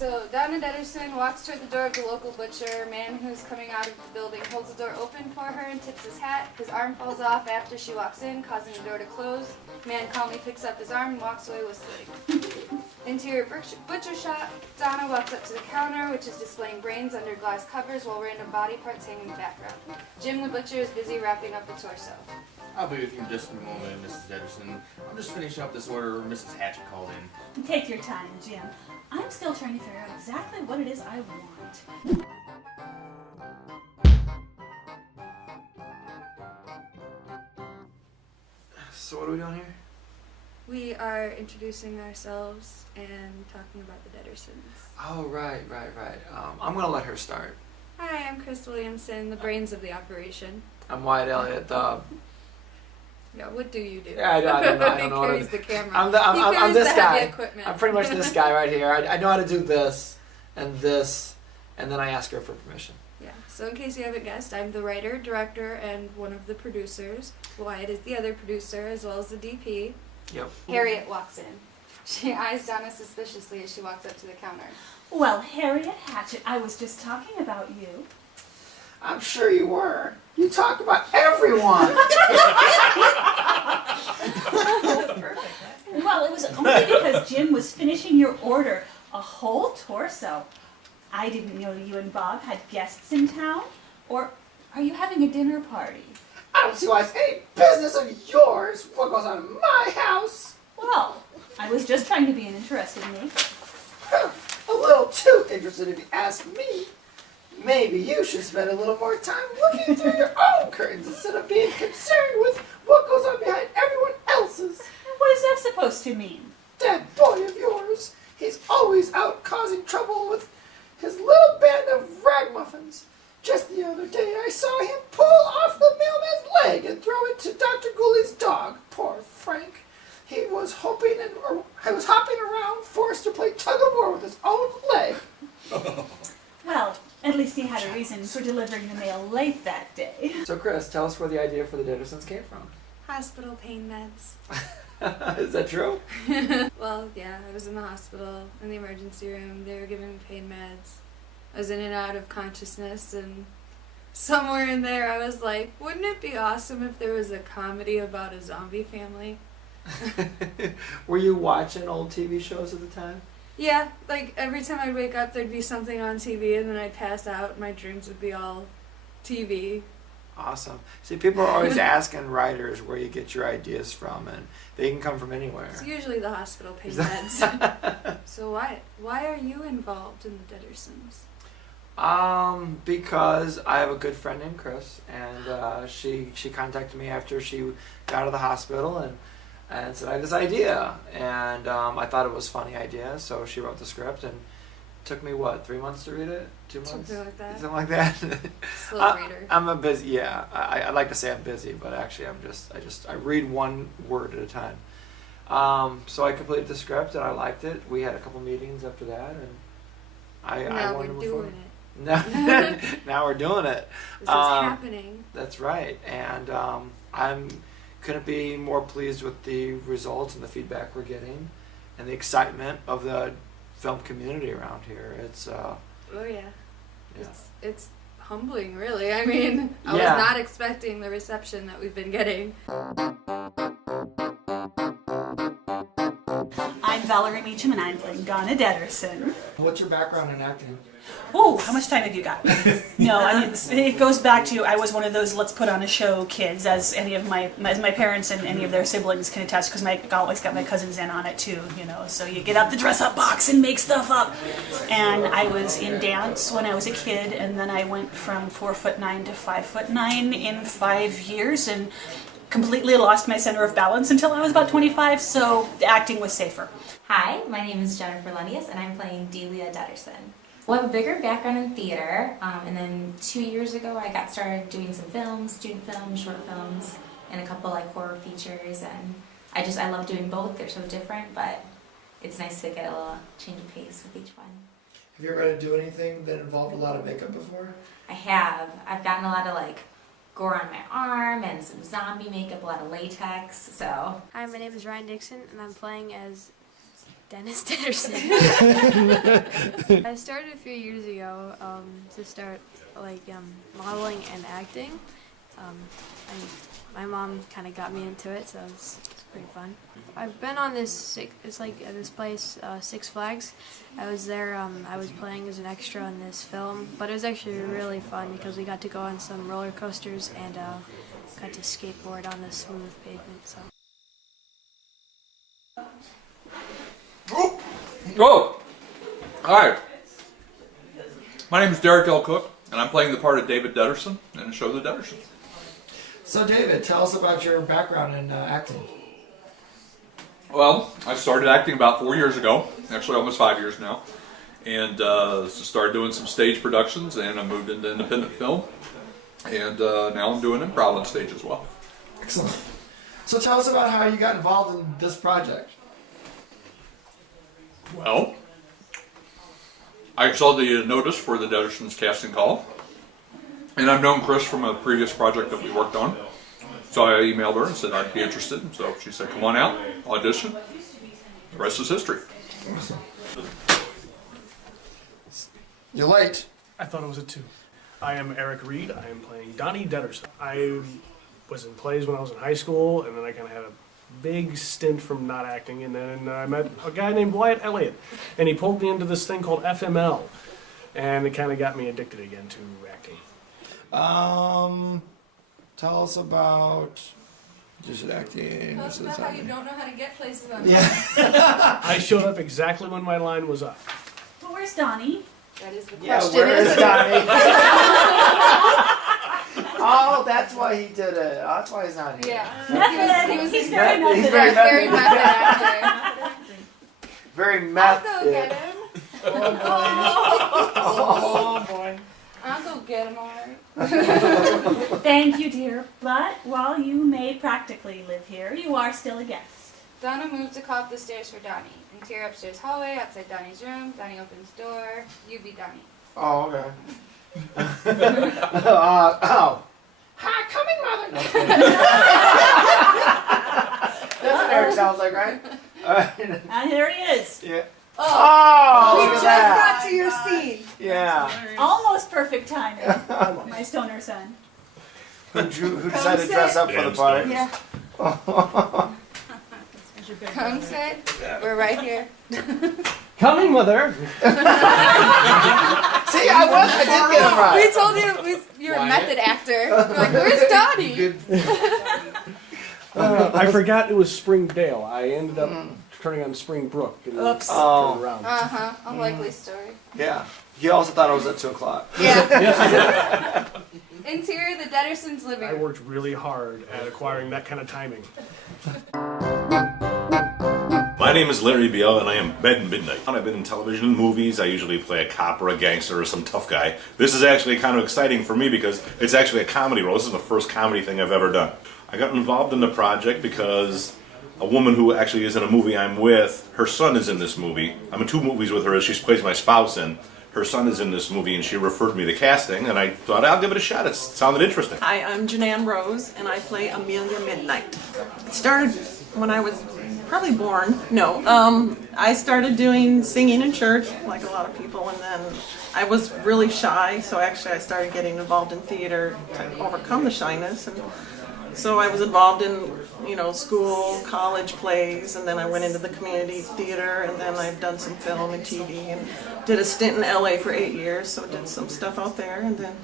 So Donna Deaderson walks toward the door of the local butcher. A man who's coming out of the building holds the door open for her and tips his hat. His arm falls off after she walks in, causing the door to close. The man calmly picks up his arm and walks away whistling. Interior butcher shop. Donna walks up to the counter, which is displaying brains under glass covers while random body parts hang in the background. Jim the butcher is busy wrapping up the torso. I'll be with you in just a moment, Mrs. Deaderson. I'm just finishing up this order Mrs. Hatchett called in. Take your time, Jim. I'm still trying to figure out exactly what it is I want. So what are we doing here? We are introducing ourselves and talking about the Deadersons. Oh, right. I'm gonna let her start. Hi, I'm Kris Williamson, the brains of the operation. I'm Wyatt, Elliott. Yeah, what do you do? Yeah, I don't know. He carries the camera. I'm this guy. Equipment. I'm pretty much this guy right here. I know how to do this, and then I ask her for permission. Yeah, so in case you haven't guessed, I'm the writer, director, and one of the producers. Wyatt is the other producer, as well as the DP. Yep. Harriet walks in. She eyes Donna suspiciously as she walks up to the counter. Well, Harriet Hatchett, I was just talking about you. I'm sure you were. You talk about everyone. Well, it was only because Jim was finishing your order. A whole torso. I didn't know you and Bob had guests in town. Or are you having a dinner party? I don't see why it's any business of yours what goes on in my house. Well, I was just trying to be an interested neighbor. A little too interested if you ask me. Maybe you should spend a little more time looking through your own curtains instead of being concerned with what goes on behind everyone else's. What is that supposed to mean? That boy of yours, he's always out causing trouble with his little band of ragamuffins. Just the other day I saw him pull off the mailman's leg and throw it to Dr. Gooley's dog. Poor Frank. He was hopping around, forced to play tug-of-war with his own leg. Well, at least he had a reason for delivering the mail late that day. So Kris, tell us where the idea for the Deadersons came from. Hospital pain meds. Is that true? Well, yeah, I was in the hospital, in the emergency room. They were giving me pain meds. I was in and out of consciousness, and somewhere in there I was like, wouldn't it be awesome if there was a comedy about a zombie family? Were you watching old TV shows at the time? Yeah, like every time I'd wake up there'd be something on TV and then I'd pass out and my dreams would be all TV. Awesome. See, people are always asking writers where you get your ideas from, and they can come from anywhere. It's usually the hospital pain meds. So why are you involved in the Deadersons? Because I have a good friend named Kris, and she contacted me after she got out of the hospital and said I had this idea, and I thought it was a funny idea, so she wrote the script, and it took me, what, 3 months to read it? 2 months? Something like that. Something like that. Slow reader. I'm a busy, yeah, I like to say I'm busy, but actually I read one word at a time. So I completed the script, and I liked it. We had a couple meetings after that, and I wanted to move forward. Now we're doing it. This is happening. That's right, and I'm couldn't be more pleased with the results and the feedback we're getting, and the excitement of the film community around here. It's oh yeah. It's humbling, really. I mean, I was not expecting the reception that we've been getting. I'm VALERIE MEACHUM, and I'm playing Donna Deaderson. What's your background in acting? Oh, how much time have you got? No, I mean, it goes back to, I was one of those let's put on a show kids, as any of my parents and any of their siblings can attest, because I always got my cousins in on it too, you know, so you get out the dress-up box and make stuff up. And I was in dance when I was a kid, and then I went from 4'9" to 5'9" in 5 years, and completely lost my center of balance until I was about 25, so acting was safer. Hi, my name is LENIUS, and I'm playing Delia Deaderson. Well, I have a bigger background in theater, and then 2 years ago I got started doing some films, student films, short films, and a couple like horror features, and I love doing both. They're so different, but it's nice to get a little change of pace with each one. Have you ever had to do anything that involved a lot of makeup before? I have. I've gotten a lot of like gore on my arm and some zombie makeup, a lot of latex, so. Hi, my name is Ryan Dixon, and I'm playing as Dennis Deaderson. I started a few years ago to start like modeling and acting. My mom kind of got me into it, so it's pretty fun. I've been on this, it's like at this place, Six Flags. I was there, I was playing as an extra in this film, but it was actually really fun because we got to go on some roller coasters and got to skateboard on the smooth pavement. So. Oh! Hi. My name is Derek L. Cook, and I'm playing the part of David Deaderson in the show The Deadersons. So David, tell us about your background in acting. Well, I started acting about 4 years ago, actually almost 5 years now, and started doing some stage productions, and I moved into independent film, and now I'm doing improv on stage as well. Excellent. So tell us about how you got involved in this project. Well, I saw the notice for the Deadersons casting call, and I've known Kris from a previous project that we worked on. So I emailed her and said I'd be interested, and so she said, come on out, audition. The rest is history. Awesome. You're late. I thought it was a 2. I am Eric Reed. I am playing Donnie Deaderson. I was in plays when I was in high school, and then I kind of had a big stint from not acting, and then I met a guy named Wyatt, Elliott, and he pulled me into this thing called FML, and it kind of got me addicted again to acting. Tell us about just acting. Tell us about how you don't know how to get places on I showed up exactly when my line was up. Well, where's Donnie? That is the Yeah, question, where is isn't it? Donnie? Oh, that's why he did it. That's why he's not here. Yeah. Method. He's very method. method. He's very Very method actor. Very I'll method. go get him. Oh boy. I'll go get him, alright. Thank you, dear. But while you may practically live here, you are still a guest. Donna moves to call up the stairs for Donnie. Interior upstairs hallway, outside Donnie's room. Donnie opens door. You be Donnie. Oh, okay. Oh. Hi, coming, mother. No, that's what Eric sounds like, right? And here he is. Yeah. Oh, Oh, we look just at that. got to your scene. Yeah. Almost perfect timing. My stoner son. Who decided to dress up for the party? Yeah. Come sit. We're right here. Coming, mother! See, I did get him right. We told you you're a method actor. We're like, where's Donnie? I forgot it was Springdale. I ended up turning on Springbrook. And Oops. turned around. A likely story. Yeah. He also thought it was at 2 o'clock. Yeah. Interior, the Deadersons' living I room. worked really hard at acquiring that kind of timing. My name is Larry BIELA, and I am Bed and Midnight. I've been in television and movies. I usually play a cop or a gangster or some tough guy. This is actually kind of exciting for me because it's actually a comedy role. This is the first comedy thing I've ever done. I got involved in the project because a woman who actually is in a movie I'm with, her son is in this movie. I'm in 2 movies with her. She plays my spouse in. Her son is in this movie, and she referred me to casting, and I thought I'll give it a shot. It sounded interesting. Hi, I'm JANAAN Rose, and I play Amelia Midnight. It started when I was probably born. No, I started doing singing in church, like a lot of people, and then I was really shy, so actually I started getting involved in theater to overcome the shyness. And so I was involved in, school, college plays, and then I went into the community theater, and then I've done some film and TV, and did a stint in LA for 8 years, so did some stuff out there, and then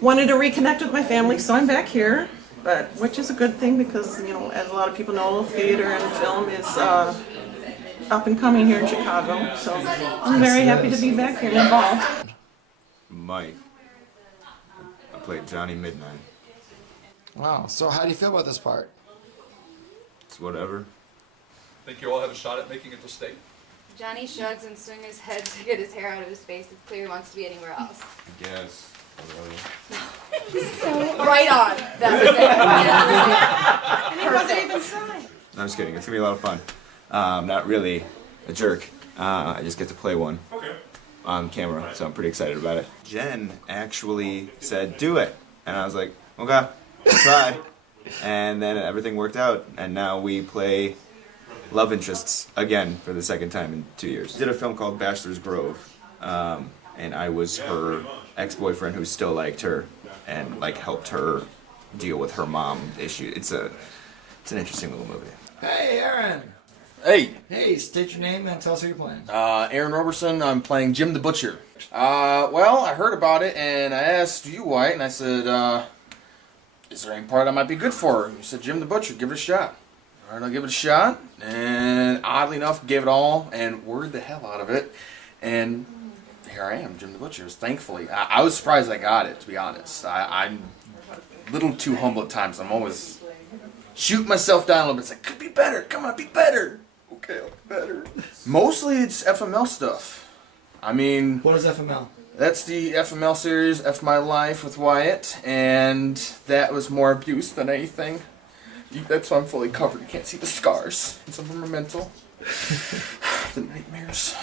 wanted to reconnect with my family, so I'm back here, which is a good thing because, as a lot of people know, theater and film is up and coming here in Chicago, so I'm very happy to be back here and involved. Mike. I played Johnny Midnight. Wow. So how do you feel about this part? It's whatever. Think you all have a shot at making it to state? Johnny shrugs and swings his head to get his hair out of his face. It's clear he wants to be anywhere else. I guess. Right on. That was it. And he wasn't even trying. No, I'm just kidding. It's going to be a lot of fun. I'm not really a jerk. I just get to play one on camera, so I'm pretty excited about it. Jen actually said, do it. And I was like, okay, I'll try. And then everything worked out, and now we play love interests again for the second time in 2 years. Did a film called Bachelor's Grove, and I was her ex-boyfriend who still liked her and like helped her deal with her mom issue. It's an interesting little movie. Hey, Aaron. Hey, Hey, state your name and tell us who you're playing. Aaron Robertson. I'm playing Jim the Butcher. Well, I heard about it and I asked you, Wyatt, and I said, is there any part I might be good for? You said, Jim the Butcher, give it a shot. All right, I'll give it a shot. And oddly enough, gave it all and worried the hell out of it. And here I am, Jim the Butcher. Thankfully, I was surprised I got it, to be honest. I'm a little too humble at times. I'm always shooting myself down a little bit. It's like, could be better. Come on, be better. Okay, I'll be better. Mostly it's FML stuff. I mean, What is FML? that's the FML series, F My Life with Wyatt, and that was more abuse than anything. That's why I'm fully covered. You can't see the scars. Some of them are mental. The nightmares.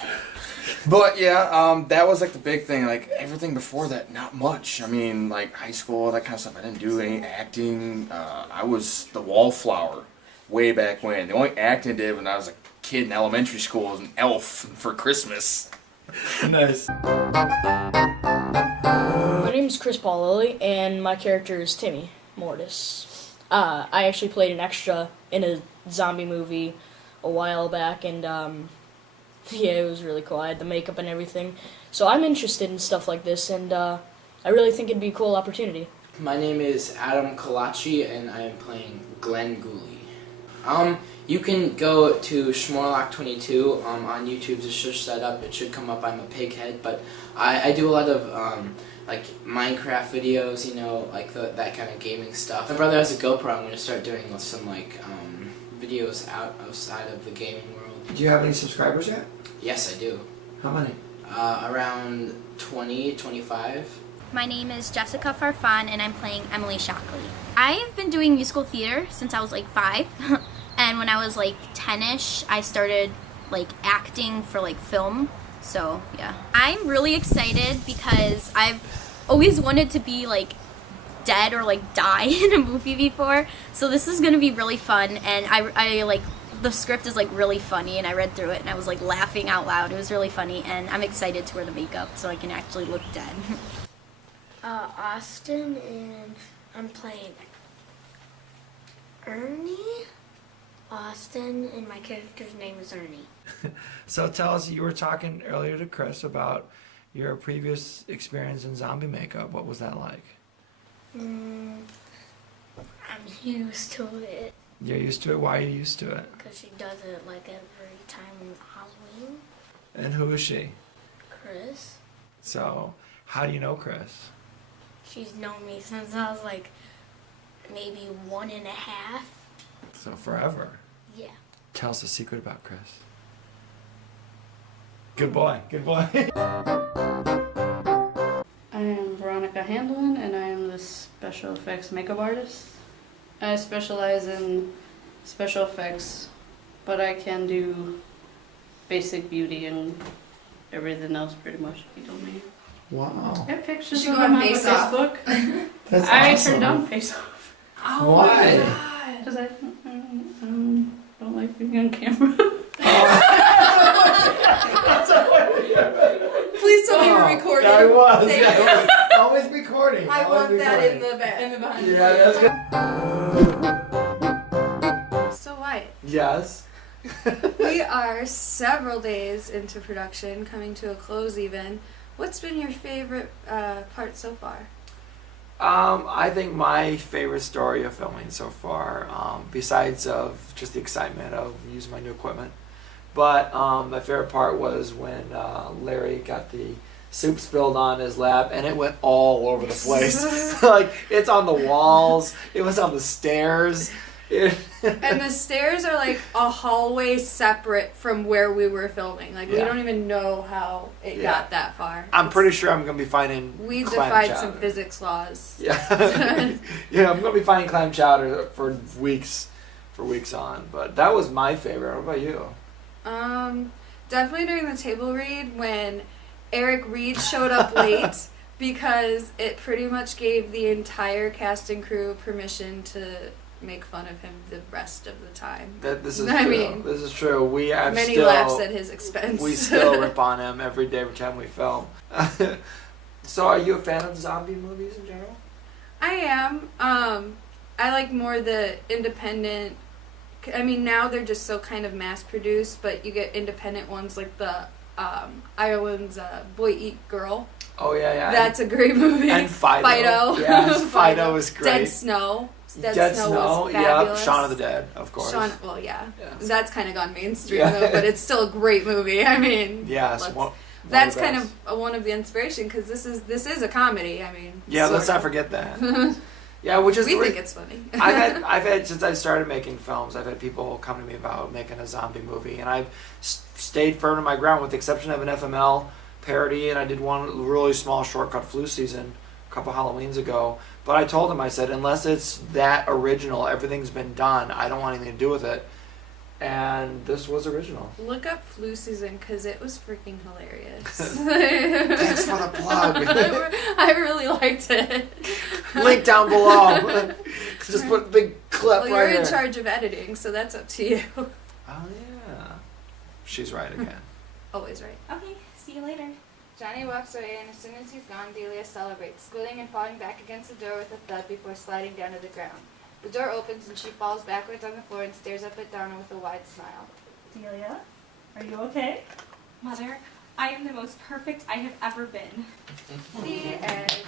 But yeah, that was like the big thing. Like everything before that, not much. I mean, like high school, that kind of stuff. I didn't do any acting. I was the wallflower way back when. The only acting I did when I was a kid in elementary school was an elf for Christmas. Nice. My name is Kris Williamson, and my character is Timmy Mortis. I actually played an extra in a zombie movie a while back, and yeah, it was really cool. I had the makeup and everything. So I'm interested in stuff like this, and I really think it'd be a cool opportunity. My name is Adam Kalachi, and I am playing Glenn Gooley. You can go to Schmorlock22 on YouTube to search that up. It should come up. I'm a pighead, but I do a lot of like Minecraft videos, you know, like that kind of gaming stuff. My brother has a GoPro. I'm going to start doing some like videos outside of the gaming world. Do you have any subscribers yet? Yes, I do. How many? Around 20, 25. My name is Jessica Farfan, and I'm playing Emily Shockley. I've been doing musical theater since I was like 5, and when I was like 10ish, I started like acting for like film. So yeah, I'm really excited because I've always wanted to be like dead or like die in a movie before. So this is gonna be really fun, and I like the script is like really funny, and I read through it and I was like laughing out loud. It was really funny, and I'm excited to wear the makeup so I can actually look dead. Austin, and I'm playing Ernie. Austin, and my character's name is Ernie. So tell us, you were talking earlier to Kris about your previous experience in zombie makeup. What was that like? I'm used to it. You're used to it? Why are you used to it? Because she does it like every time on Halloween. And who is she? Kris. So, how do you know Kris? She's known me since I was like maybe 1.5. So forever. Yeah. Tell us a secret about Kris. Good boy, good boy. I am Veronica Handlin, and I am the special effects makeup artist. I specialize in special effects, but I can do basic beauty and everything else pretty much if you don't mind. Wow. I have pictures You of should go them on on Face Off. Facebook. That's I awesome. turned down Face Off. Oh Why? Because I don't like being on camera. Please tell me you were recording. I was. Thank Yeah, you. I was always recording. I always want that recording. in the behind. Yeah, that's good. So Wyatt, Yes. we are several days into production, coming to a close even. What's been your favorite part so far? I think my favorite story of filming so far, besides of just the excitement of using my new equipment, but my favorite part was when Larry got the soup spilled on his lap and it went all over the place. Like, it's on the walls, it was on the stairs. And the stairs are like a hallway separate from where we were filming. Like, we Yeah. don't even know how it Yeah. got that far. I'm pretty sure I'm going to be finding We clam defied some chowder. physics laws. Yeah. Yeah, I'm going to be finding clam chowder for weeks on. But that was my favorite. What about you? Definitely during the table read when Eric Reed showed up late because it pretty much gave the entire cast and crew permission to make fun of him the rest of the time. This is I true. mean, This is true. We have many still, laughs at his expense. We still rip on him every day, every time we film. So, are you a fan of zombie movies in general? I am. I like more the independent. I mean, now they're just so kind of mass produced, but you get independent ones like the Iowans Boy Eat Girl. Oh yeah. That's a great movie. And Fido. Yes, Fido was great. Dead Snow. Dead Snow. Was Yep. fabulous. Shaun of the Dead, of course. Well, yeah. Yes. That's kind of gone mainstream though, but it's still a great movie. I mean, yes. That's kind of one of the inspiration because this is a comedy. I mean, yeah. Let's not forget that. Yeah, which is we think it's funny. I've had since I started making films, I've had people come to me about making a zombie movie, and I've stayed firm to my ground, with the exception of an FML parody, and I did one really small shortcut flu season a couple Halloweens ago. But I told them, I said, unless it's that original, everything's been done. I don't want anything to do with it. And this was original. Look up Flu Season because it was freaking hilarious. Thanks for the plug. I really liked it. Link down below. Just put a big clip well, right you're here. in charge of editing, so that's up to you. Oh yeah, she's right again. Always right. Okay, see you later. Johnny walks away, and as soon as he's gone, Delia celebrates, squealing and falling back against the door with a thud before sliding down to the ground. The door opens, and she falls backwards on the floor and stares up at Donna with a wide smile. Delia, are you okay? Mother, I am the most perfect I have ever been. The end.